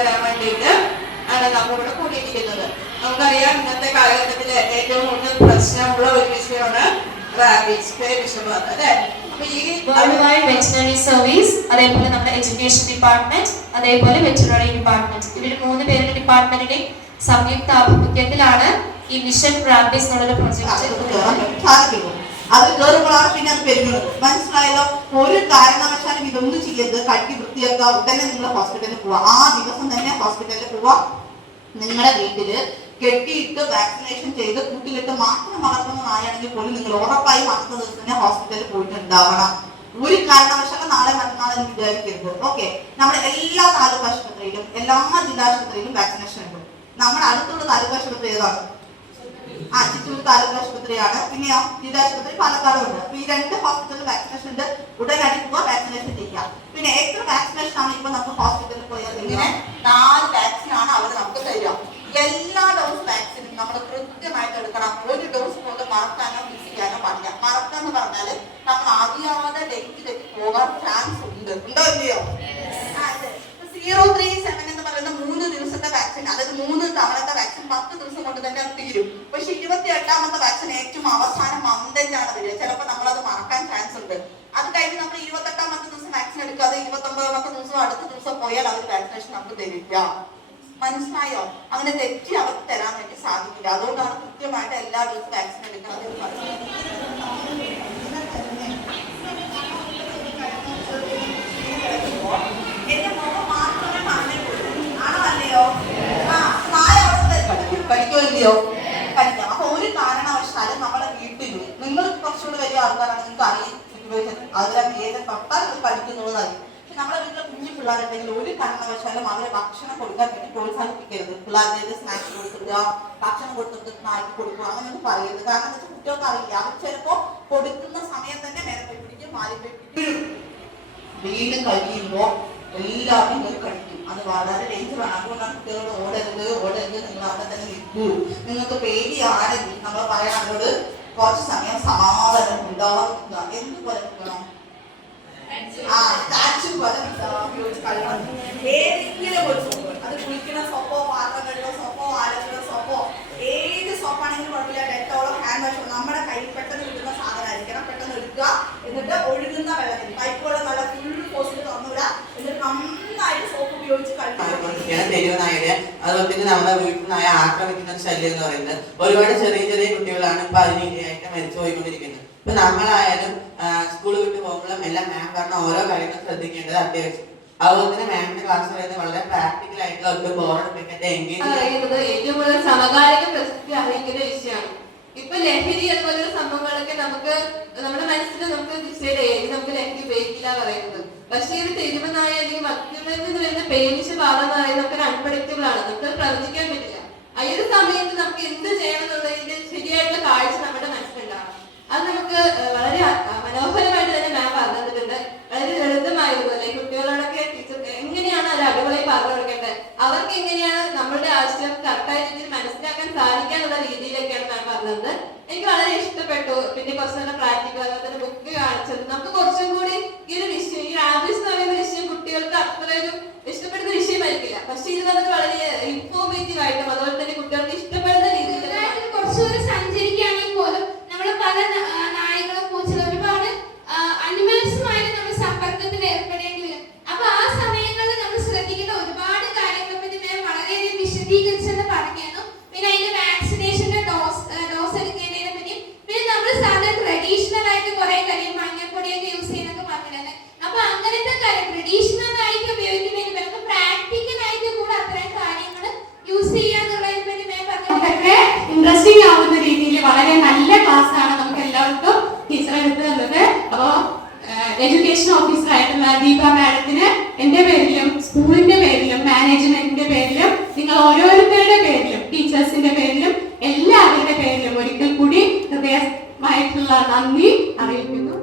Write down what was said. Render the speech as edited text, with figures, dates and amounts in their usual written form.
തരാൻ വേണ്ടിയിട്ട് ആണ് നമ്മളിവിടെ കൂടിയിരിക്കുന്നത്. നമുക്കറിയാം ഇന്നത്തെ കാലഘട്ടത്തില് ഏറ്റവും കൂടുതൽ പ്രശ്നമുള്ള ഒരു വിഷയമാണ് റാബീസ്, പേവിഷബാധ അല്ലെ. വേൾഡ് വൈഡ് വെറ്ററിനറി സർവീസ്, അതേപോലെ നമ്മുടെ എഡ്യൂക്കേഷൻ ഡിപ്പാർട്ട്മെന്റ്, അതേപോലെ വെറ്ററിനറി ഡിപ്പാർട്ട്മെന്റ്, ഇവർ 3 പേരുടെ ഡിപ്പാർട്ട്മെന്റിന്റെ സംയുക്ത ആഭിമുഖ്യത്തിലാണ് ഈ മിഷൻ റാബീസ് എന്നുള്ള പ്രൊജക്ട്. അത് കയറുമ്പോഴാണ് പിന്നെ അത് പെരുകുന്നത്. മനസ്സിലായല്ലോ? ഒരു കാരണവശാലും ഇതൊന്നും ചെയ്യരുത്. കട്ടി വൃത്തിയാക്കുക, ഉടനെ നിങ്ങൾ ഹോസ്പിറ്റലിൽ പോവാ. ആ ദിവസം തന്നെ ഹോസ്പിറ്റലിൽ പോവാ. നിങ്ങളുടെ വീട്ടില് കെട്ടിയിട്ട് വാക്സിനേഷൻ ചെയ്ത് കൂട്ടിലിട്ട് മാത്രം വളർത്തുന്നതാണെങ്കിൽ പോലും നിങ്ങൾ ഉറപ്പായും അടുത്ത ദിവസം തന്നെ ഹോസ്പിറ്റലിൽ പോയിട്ടുണ്ടാവണം. ഒരു കാരണവശാലും നാളെ മറ്റന്നാളെ വിചാരിക്കരുത്. ഓക്കെ, നമ്മുടെ എല്ലാ താലൂക്ക് ആശുപത്രിയിലും എല്ലാ ജില്ലാശുപത്രിയിലും വാക്സിനേഷൻ ഉണ്ട്. നമ്മുടെ അടുത്തുള്ള താലൂക്ക് ആശുപത്രി ഏതാണ്? ചിറ്റൂർ താലൂക്ക് ആശുപത്രിയാണ്. പിന്നെയോ ജില്ലാശുപത്രി പാലക്കാടും ഉണ്ട്. ഈ 2 ഹോസ്പിറ്റലിൽ വാക്സിനേഷൻ ഉണ്ട്. ഉടനടി പോവാ, വാക്സിനേഷൻ ചെയ്യാം. പിന്നെ എത്ര വാക്സിനേഷൻ ആണ് ഇപ്പൊ നമുക്ക് ഹോസ്പിറ്റലിൽ പോയാൽ? ഇങ്ങനെ 4 വാക്സിൻ ആണ് അവർ നമുക്ക് തരിക. എല്ലാ ഡോസ് വാക്സിനും നമ്മൾ കൃത്യമായിട്ട് എടുക്കണം. ഒരു ഡോസ് കൊണ്ട് മറക്കാനോ മിസ്സിക്കാനോ പാടില്ല. മറക്കാന്ന് പറഞ്ഞാല് നമ്മൾ അറിയാതെ തെറ്റി പോകാൻ ചാൻസ് ഉണ്ട്. ഉണ്ടോ ഇല്ലയോ? 037 എന്ന് പറയുന്ന 3 ദിവസത്തെ വാക്സിൻ, അതായത് 3 തവണത്തെ വാക്സിൻ 10 ദിവസം കൊണ്ട് തന്നെ അത് തീരും. പക്ഷെ 28ാമത്തെ വാക്സിൻ ഏറ്റവും അവസാനം മന്തിലാണ് വരിക. ചിലപ്പോൾ നമ്മളത് മറക്കാൻ ചാൻസ് ഉണ്ട്. അത് കഴിഞ്ഞ് നമ്മൾ 28ാമത്തെ ദിവസം വാക്സിൻ എടുക്കാതെ 29ാമത്തെ ദിവസം അടുത്ത ദിവസം പോയാൽ അവർ വാക്സിനേഷൻ നമുക്ക് തരില്ല. മനസ്സിലായോ? അങ്ങനെ തെറ്റി അവർക്ക് തരാൻ വേണ്ടി സാധിക്കില്ല. അതുകൊണ്ടാണ് കൃത്യമായിട്ട് എല്ലാ ദിവസവും വാക്സിൻ എടുക്കുന്നത്. കഴിക്കുമല്ലയോ? കഴിക്കാം. അപ്പൊ ഒരു കാരണവശാലും നമ്മുടെ വീട്ടിൽ നിങ്ങൾ കുറച്ചുകൂടി വലിയ ആൾക്കാരാണ്, നിങ്ങൾക്ക് അറിയാം അതിലൊക്കെ ഏത് തൊട്ടാൽ കഴിക്കുന്നതായി. പക്ഷെ നമ്മുടെ വീട്ടിലെ കുഞ്ഞു പിള്ളേരുണ്ടെങ്കിൽ ഒരു കാരണവശാലും അവരെ ഭക്ഷണം കൊടുക്കാൻ വേണ്ടി പ്രോത്സാഹിപ്പിക്കരുത്. പിള്ളേരുടെ സ്നാക്സ് കൊടുക്കുക, ഭക്ഷണം കൊടുത്തിട്ട് നാട്ടി കൊടുക്കുക, അങ്ങനെയൊന്നും പറയരുത്. കാരണം എന്താ വെച്ചാൽ കുട്ടികൾക്ക് അറിയില്ല. അവർ ചിലപ്പോ കൊടുക്കുന്ന സമയത്ത് തന്നെ മേലെ പിടിക്കും, മാറി പിടിക്കും. വീട് കഴിയുമ്പോ എല്ലാവരും കഴിക്കും. അത് വളരെ ഡേഞ്ചറാണ്. അതുകൊണ്ടാണ് കുട്ടികളോട് ഓടരുത് നിങ്ങൾ അവിടെ തന്നെ നിൽക്കൂ. നിങ്ങൾക്ക് പേടിയാണെങ്കിൽ നമ്മൾ പറയാൻ അവരോട് കുറച്ച് സമയം സമാധാനം ഉണ്ടാവുക. എന്തുപോലെ നിൽക്കണം? ഏതെങ്കിലും ഒരു സോപ്പ്, അത് കുളിക്കുന്ന സോപ്പോ പാത്രം കഴുകുന്ന സോപ്പോ ആലക്കുന്ന സോപ്പോ ഏത് സോപ്പാണെങ്കിലും കുഴപ്പമില്ല. ഡെറ്റോളോ ഹാൻഡ് വാഷോ നമ്മുടെ കയ്യിൽ പെട്ടെന്ന് കിട്ടുന്ന സാധനമായിരിക്കണം. പെട്ടെന്ന് എടുക്കുക. എന്നിട്ട് ഒഴുകുന്ന വെള്ളത്തിൽ പൈപ്പ് വെള്ളം നല്ല ഫുൾ പോസ്റ്റിൽ തുറന്നുവിടുക. എന്നിട്ട് നന്നായിട്ട് സോപ്പ് ഉപയോഗിച്ച് തെരുവനായരെ അതുപോലെ തന്നെ നമ്മുടെ വീട്ടിൽ നായ ആക്രമിക്കുന്ന ഒരു ശല്യം എന്ന് പറയുന്നത് ഒരുപാട് ചെറിയ കുട്ടികളാണ് ഇപ്പൊ അതിനായിട്ട് മരിച്ചു പോയിക്കൊണ്ടിരിക്കുന്നത്. ഇപ്പൊ നമ്മളായാലും സ്കൂൾ വിട്ട് പോകുമ്പോഴും എല്ലാം മാം പറഞ്ഞ ഓരോ കാര്യങ്ങളും ശ്രദ്ധിക്കേണ്ടത് അത്യാവശ്യം. അതുപോലെ തന്നെ മാമിന്റെ ക്ലാസ് പറയുന്നത് വളരെ പ്രാക്ടിക്കൽ ആയിട്ടുള്ള ഒരു ബോർഡ് ഏറ്റവും കൂടുതൽ സമകാലിക പ്രസക്തി അറിയിക്കുന്ന വിഷയമാണ്. ഇപ്പൊ ലഹരി അതുപോലുള്ള സംഭവങ്ങളൊക്കെ നമുക്ക് നമ്മുടെ മനസ്സിൽ നമുക്ക് ഡിസൈഡ് ചെയ്യാം, നമുക്ക് ലഹരി ഉപയോഗിക്കില്ല പറയുന്നത്. പക്ഷേ ഇത് തെരുവനായ അല്ലെങ്കിൽ മറ്റുള്ളവരിൽ നിന്ന് വരുന്ന പേവിഷബാധ എന്ന് പറയുന്നത് നമുക്ക് അൺപ്രഡിക്റ്റബിൾ ആണ്. നമുക്ക് പ്രവചിക്കാൻ പറ്റില്ല. ആ ഒരു സമയത്ത് നമുക്ക് എന്ത് ചെയ്യണം എന്നുള്ളതിന്റെ ശരിയായിട്ടുള്ള കാഴ്ച നമ്മുടെ മനസ്സിലുണ്ടാവണം. അത് നമുക്ക് വളരെ മനോഹരമായിട്ട് തന്നെ മാം പറഞ്ഞു തന്നിട്ടുണ്ട്. വളരെ ലളിതമായതുപോലെ കുട്ടികളോടൊക്കെ ടീച്ചർ എങ്ങനെയാണ് അത് അടിപൊളിയായി പറഞ്ഞു കൊടുക്കേണ്ടത്, അവർക്ക് എങ്ങനെയാണ് നമ്മളുടെ ആവശ്യം കറക്റ്റായ രീതിയിൽ മനസ്സിലാക്കാൻ സാധിക്കാനുള്ള രീതിയിലൊക്കെയാണ് മാം പറഞ്ഞത്. എനിക്ക് വളരെ ഇഷ്ടപ്പെട്ടു. പിന്നെ കുറച്ച് നല്ല പ്രാക്ടിക്കൽ അതുപോലെ തന്നെ ബുക്ക് കാണിച്ചത് നമുക്ക് കുറച്ചും കൂടി ഈ ഒരു വിഷയം, ഈ റാബീസ് എന്ന് പറയുന്ന വിഷയം കുട്ടികൾക്ക് അത്ര ഒരു ഇഷ്ടപ്പെടുന്ന വിഷയമായിരിക്കില്ല. പക്ഷെ ഇത് നമുക്ക് വളരെ ഇൻഫോർമേറ്റീവ് ആയിട്ടും അതുപോലെ തന്നെ കുട്ടികൾക്ക് ഇഷ്ടപ്പെടുന്ന രീതിയിൽ കുറച്ചുകൂടി സഞ്ചരിക്കുകയാണെങ്കിൽ പോലും നമ്മൾ പല നായകളും പൂച്ചകളും ഒരുപാട് അനിമൽസുമായിട്ട് നമ്മൾ സമ്പർക്കത്തിൽ ഏർപ്പെടേണ്ടി വരും. അപ്പൊ ആ സമയങ്ങളിൽ നമ്മൾ ശ്രദ്ധിക്കേണ്ട ഒരുപാട് കാര്യങ്ങളെ പറ്റി ഞാൻ വളരെയധികം വിശദീകരിച്ചെന്ന് പറഞ്ഞിരുന്നു. പിന്നെ അതിന്റെ വാക്സിനേഷന്റെ ഡോസ് എടുക്കേണ്ടതിനെ പറ്റി, പിന്നെ നമ്മൾ സാധാരണ ട്രഡീഷണൽ ആയിട്ട് കുറെ കാര്യം മഞ്ഞൾപ്പൊടിയൊക്കെ യൂസ് ചെയ്യുന്നൊക്കെ പറഞ്ഞിട്ടുണ്ട്. അപ്പൊ അങ്ങനത്തെ കാര്യം ട്രഡീഷണൽ ആയിട്ട് ഉപയോഗിക്കുന്നതിന് പറ്റും പ്രാക്ടിക്കൽ ആയിട്ട് കൂടെ അത്തരം കാര്യങ്ങൾ യൂസ് ചെയ്യാന്നുള്ളതിനെ പറ്റി ഞാൻ പറഞ്ഞിട്ടുണ്ട്. ഇൻട്രസ്റ്റിംഗ് ആവുന്ന രീതിയിൽ വളരെ നല്ല ക്ലാസ് ആണ് നമുക്ക് എല്ലാവർക്കും ടീച്ചർ എടുത്തു തന്നത്. അപ്പോ എഡ്യൂക്കേഷൻ ഓഫീസർ ആയിട്ടുള്ള ദീപ മാഡത്തിന് എന്റെ പേരിലും സ്കൂളിന്റെ പേരിലും മാനേജ്മെന്റിന്റെ പേരിലും നിങ്ങൾ ഓരോരുത്തരുടെ പേരിലും ടീച്ചേഴ്സിന്റെ പേരിലും എല്ലാവരുടെ പേരിലും ഒരിക്കൽ കൂടി ഹൃദയമായിട്ടുള്ള നന്ദി അറിയിക്കുന്നു.